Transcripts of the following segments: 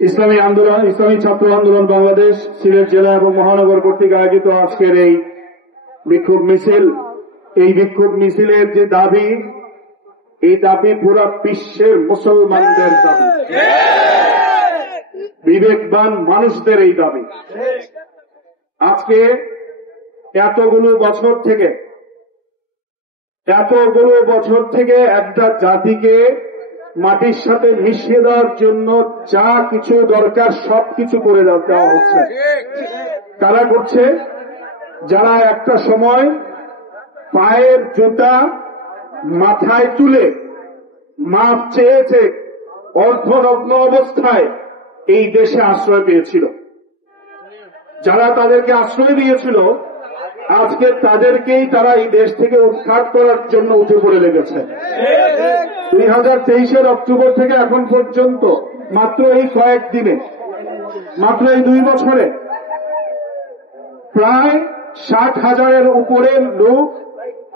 ইসলামী আন্দোলন, ইসলামী ছাত্র আন্দোলন বাংলাদেশ সিলেট জেলা এবং মহানগর কর্তৃক আয়োজিত আজকের এই বিক্ষোভ মিছিল, এই বিক্ষোভ মিছিলের যে দাবি, এই দাবি পুরা বিশ্বের মুসলমানদের দাবি, বিবেকবান মানুষদের এই দাবি। আজকে এতগুলো বছর থেকে একটা জাতিকে মাটির সাথে মিশিয়ে দেওয়ার জন্য যা কিছু দরকার সবকিছু করে দেওয়া হচ্ছে। তারা করছে যারা একটা সময় পায়ের জুতা মাথায় তুলে মাপ চেয়েছে, অর্ধনগ্ন অবস্থায় এই দেশে আশ্রয় পেয়েছিল, যারা তাদেরকে আশ্রয় দিয়েছিল, আজকে তাদেরকেই তারা এই দেশ থেকে উৎখাত করার জন্য উঠে পড়ে লেগেছে। 2023 অক্টোবর থেকে এখন পর্যন্ত মাত্র এই কয়েকদিনে, মাত্র এই 2 বছরে প্রায় 60,000-এর উপরে লোক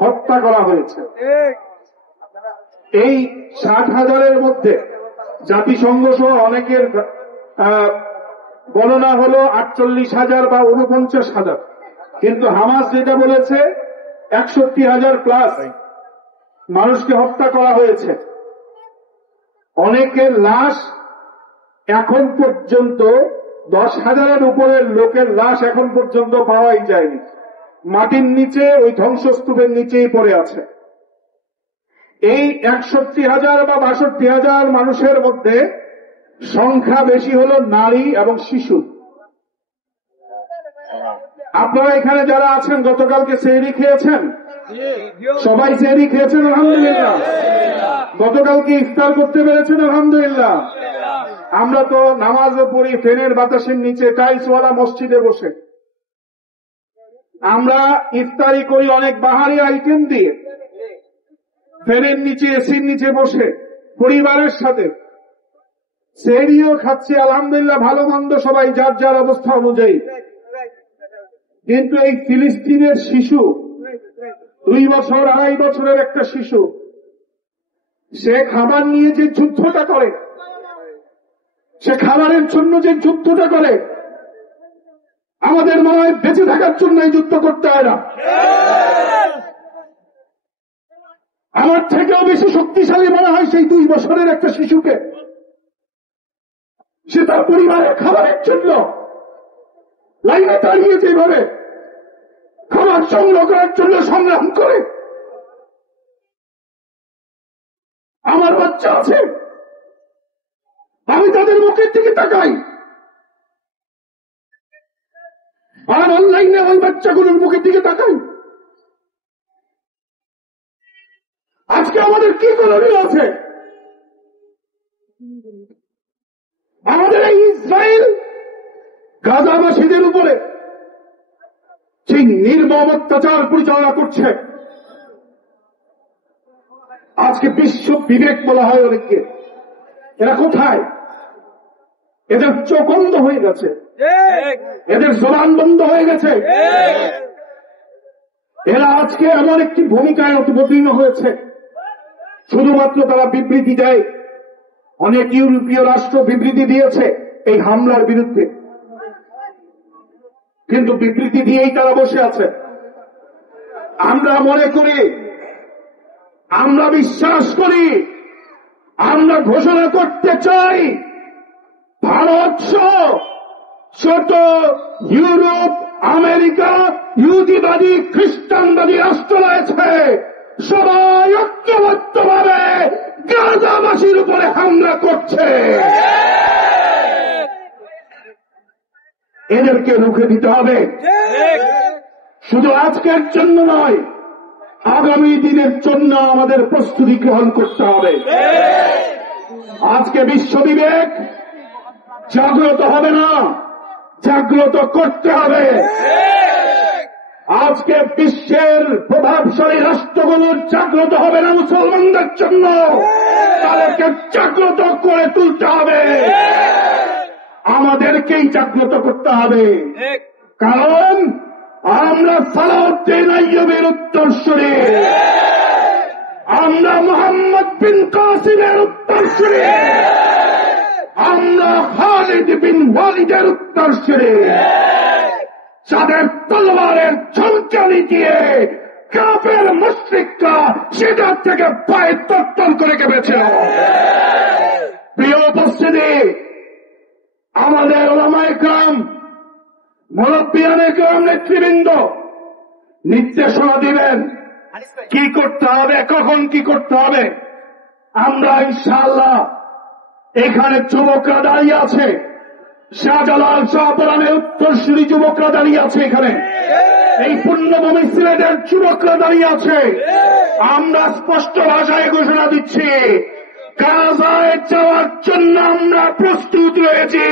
হত্যা করা হয়েছে। এই 60,000-এর মধ্যে জাতিসংঘ সহ অনেকের গণনা হল 48,000 বা 49,000, কিন্তু হামাস যেটা বলেছে 61,000 প্লাস মানুষকে হত্যা করা হয়েছে। অনেকের লাশ এখন পর্যন্ত 10,000-এর উপরের লোকের লাশ এখন পর্যন্ত পাওয়াই যায়নি, মাটির নিচে ওই ধ্বংসস্তূপের নিচেই পড়ে আছে। এই 61,000 বা 62,000 মানুষের মধ্যে সংখ্যা বেশি হল নারী এবং শিশু। আপনারা এখানে যারা আছেন গতকালকে সেহরি খেয়েছেন, সবাই সেহরি খেয়েছেন আলহামদুলিল্লাহ। গতকালকে ইফতার করতে পেরেছেন আলহামদুলিল্লাহ। আমরা তো নামাজও পড়ি ফ্যানের বাতাসের নিচে টাইলসওয়ালা মসজিদে বসে, আমরা ইফতারি করি অনেক বাহারি আইটেম দিয়ে, ফ্যানের নিচে এসির নিচে বসে পরিবারের সাথে সেহরিও খাচ্ছি আলহামদুলিল্লাহ, ভালো মন্দ সবাই যার যার অবস্থা অনুযায়ী। কিন্তু এই ফিলিস্তিনের শিশু, 2 বছর 2.5 বছরের একটা শিশু, সে খাবার নিয়ে যে যুদ্ধটা করে, সে খাবারের জন্য যে যুদ্ধটা করে, আমাদের মনে হয় বেঁচে থাকার জন্য এই যুদ্ধ করতে হয় না। আমার থেকেও বেশি শক্তিশালী মনে হয় সেই 2 বছরের একটা শিশুকে। সে তার পরিবারের খাবারের জন্য লাইনে দাঁড়িয়ে যেভাবে খাবার সংগ্রহ করার জন্য সংগ্রাম করে। আমার বাচ্চা আছে, আমি তাদের মুখের দিকে তাকাই, আর অনলাইনে ওই বাচ্চাগুলোর মুখের দিকে তাকাই। আজকে আমাদের কি করণীয় আছে? আমাদের এই ইসরায়েল গাজাবাসীদের উপরে সেই নির্মম অত্যাচার পরিচালনা করছে। আজকে বিশ্ব বিবেক বলা হয় অনেককে, এরা কোথায়? এদের চোখ বন্ধ হয়ে গেছে, এদের জবান বন্ধ হয়ে গেছে। এরা আজকে এমন একটি ভূমিকায় অবতীর্ণ হয়েছে, শুধুমাত্র তারা বিবৃতি দেয়। অনেক ইউরোপীয় রাষ্ট্র বিবৃতি দিয়েছে এই হামলার বিরুদ্ধে, কিন্তু বিবৃতি দিয়েই তারা বসে আছে। আমরা মনে করি, আমরা বিশ্বাস করি, আমরা ঘোষণা করতে চাই, ভারত সহ ছোট ইউরোপ, আমেরিকা, ইহুদিবাদী, খ্রিস্টানবাদী রাষ্ট্র রয়েছে, সবাই ঐক্যবদ্ধভাবে গাজাবাসীর উপরে হামলা করছে। এদেরকে রুখে দিতে হবে, শুধু আজকের জন্য নয়, আগামী দিনের জন্য আমাদের প্রস্তুতি গ্রহণ করতে হবে। আজকে বিশ্ব বিবেক জাগ্রত হবে না, জাগ্রত করতে হবে। আজকে বিশ্বের প্রভাবশালী রাষ্ট্রগুলোর জাগ্রত হবে না মুসলমানদের জন্য, তাদেরকে জাগ্রত করে তুলতে হবে। আমাদেরকেই জাগ্রত করতে হবে, কারণ আমরা সালাউদ্দিন আইয়ুবের উত্তরসূরি, আমরা মুহাম্মদ বিন কাসিমের উত্তরসূরি, আমরা খালিদ বিন ওয়ালিদের উত্তরসূরি, যাদের তলোয়ারের ঝনঝনি দিয়ে কাফের মুশরিকরা সেটার থেকে পায়ে তত্তল করে কেঁপেছিল। প্রিয় উপস্থিতি, আমাদের ওলামায়ে কেরাম, মুরব্বিয়ানে কেরাম, নেতৃবৃন্দ নির্দেশনা দিবেন কি করতে হবে, কখন কি করতে হবে। আমরা ইনশাআল্লাহ, এখানে যুবকরা দাঁড়িয়ে আছে, শাহজালাল শাহপরানের উত্তরসূরি যুবকরা দাঁড়িয়ে আছে, এখানে এই পুণ্যভূমি সিলেটের যুবকরা দাঁড়িয়ে আছে। আমরা স্পষ্ট ভাষায় ঘোষণা দিচ্ছি, গাজায় যাওয়ার জন্য আমরা প্রস্তুত রয়েছি।